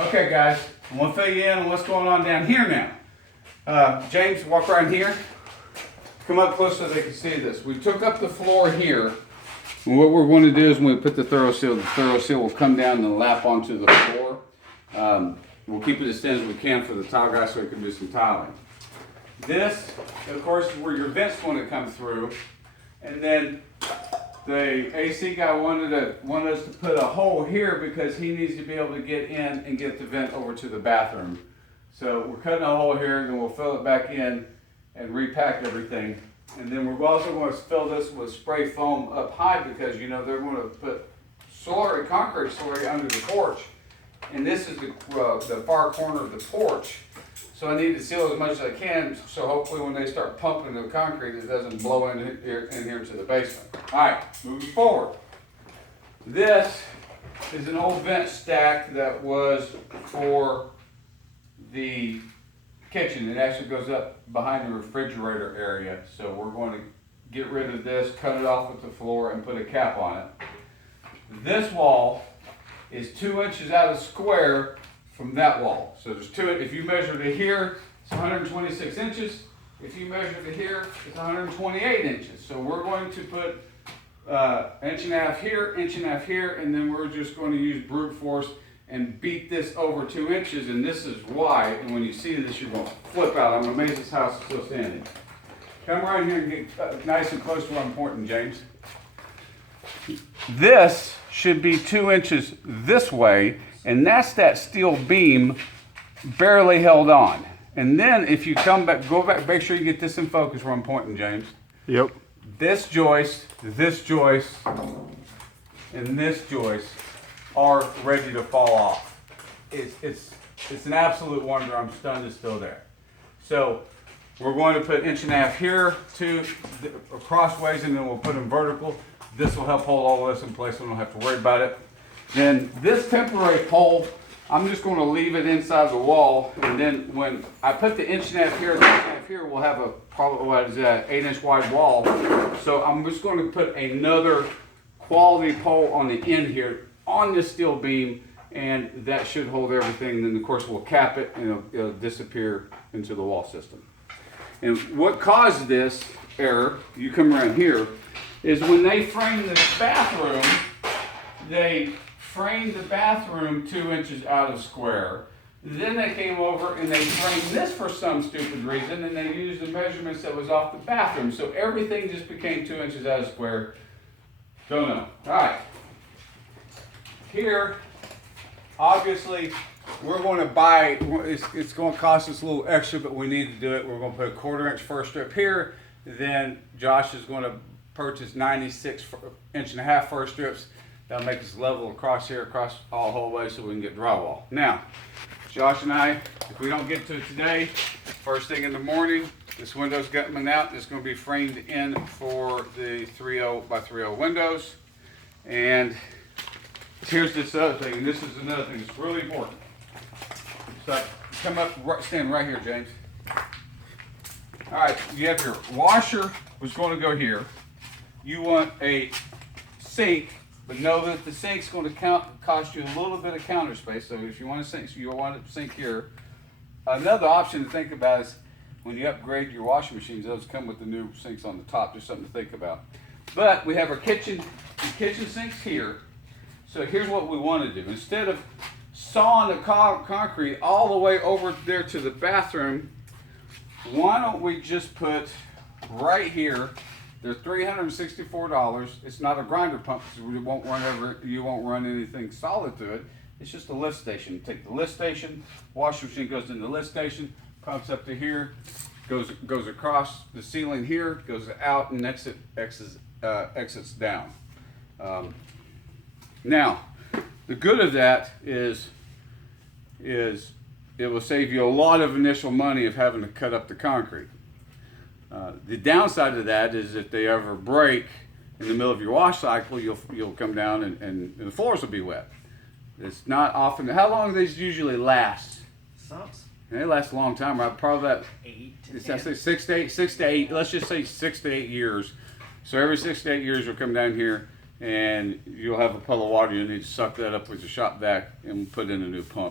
Okay guys, I'm gonna fill you in on what's going on down here now. James, walk around here. Come up close so they can see this. We took up the floor here. And what we're going to do is when we put the thorough seal will come down and lap onto the floor. We'll keep it as thin as we can for the tile guy so we can do some tiling. This, of course, is where your vent's going to come through. And then the AC guy wanted us to put a hole here because he needs to be able to get in and get the vent over to the bathroom. So we're cutting a hole here, then we'll fill it back in and repack everything. And then we're also going to fill this with spray foam up high because you know they're going to put slurry, concrete slurry under the porch. And this is the far corner of the porch. So I need to seal as much as I can, so hopefully when they start pumping the concrete, it doesn't blow in here to the basement. All right, moving forward. This is an old vent stack that was for the kitchen. It actually goes up behind the refrigerator area. So we're going to get rid of this, cut it off with the floor, and put a cap on it. This wall is 2 inches out of square from that wall. So there's two, if you measure to here, it's 126 inches. If you measure to here, it's 128 inches. So we're going to put inch and a half here, inch and a half here, and then we're just going to use brute force and beat this over 2 inches, and this is why, and when you see this, you're going to flip out. I'm amazed this house is still standing. Come right here and get nice and close to where I'm pointing, James. This should be 2 inches this way, and that's that steel beam barely held on. And then if you come back, go back, make sure you get this in focus where I'm pointing, James. Yep. This joist, and this joist are ready to fall off. It's an absolute wonder. I'm stunned it's still there. So we're going to put inch and a half here, two crossways, and then we'll put them vertical. This will help hold all this in place, so we don't have to worry about it. Then this temporary pole, I'm just going to leave it inside the wall, and then when I put the inch and a half here, and inch and a half here, we'll have a probably 8-inch wide wall. So I'm just going to put another quality pole on the end here on this steel beam, and that should hold everything. And then of course we'll cap it, and it'll disappear into the wall system. And what caused this error, you come around here, is when they framed this bathroom, they framed the bathroom 2 inches out of square. Then they came over and they framed this for some stupid reason, and they used the measurements that was off the bathroom. So everything just became 2 inches out of square. Don't know. All right. Here, obviously, we're going to buy, it's going to cost us a little extra, but we need to do it. We're going to put a 1/4-inch first strip here. Then Josh is going to purchase 96 inch and a half first strips. That'll make us level across here, across all the whole way, so we can get drywall. Now, Josh and I, if we don't get to it today, first thing in the morning, this window's coming out. It's going to be framed in for the 3.0 by 3.0 windows. And here's this other thing, and this is another thing that's really important. So come up, stand right here, James. All right, you have your washer, which is going to go here. You want a sink, but know that the sink's going to cost you a little bit of counter space. So if you want a sink, so you want a sink here. Another option to think about is when you upgrade your washing machines, those come with the new sinks on the top. Just something to think about. But we have our kitchen sinks here. So here's what we want to do. Instead of sawing the concrete all the way over there to the bathroom, why don't we just put right here, they're $364. It's not a grinder pump, so you won't run anything solid to it. It's just a lift station. You take the lift station, washing machine goes in the lift station, pumps up to here, goes across the ceiling here, goes out and exits down. Now, the good of that is it will save you a lot of initial money of having to cut up the concrete. The downside of that is if they ever break in the middle of your wash cycle, you'll come down and the floors will be wet. It's not often. How long do these usually last? Subs. They last a long time, right? Probably about 8 to 10. I 10. say 6 to 8. Let's just say 6 to 8 years. So every 6 to 8 years, you'll come down here and you'll have a puddle of water. You'll need to suck that up with your shop vac and put in a new pump.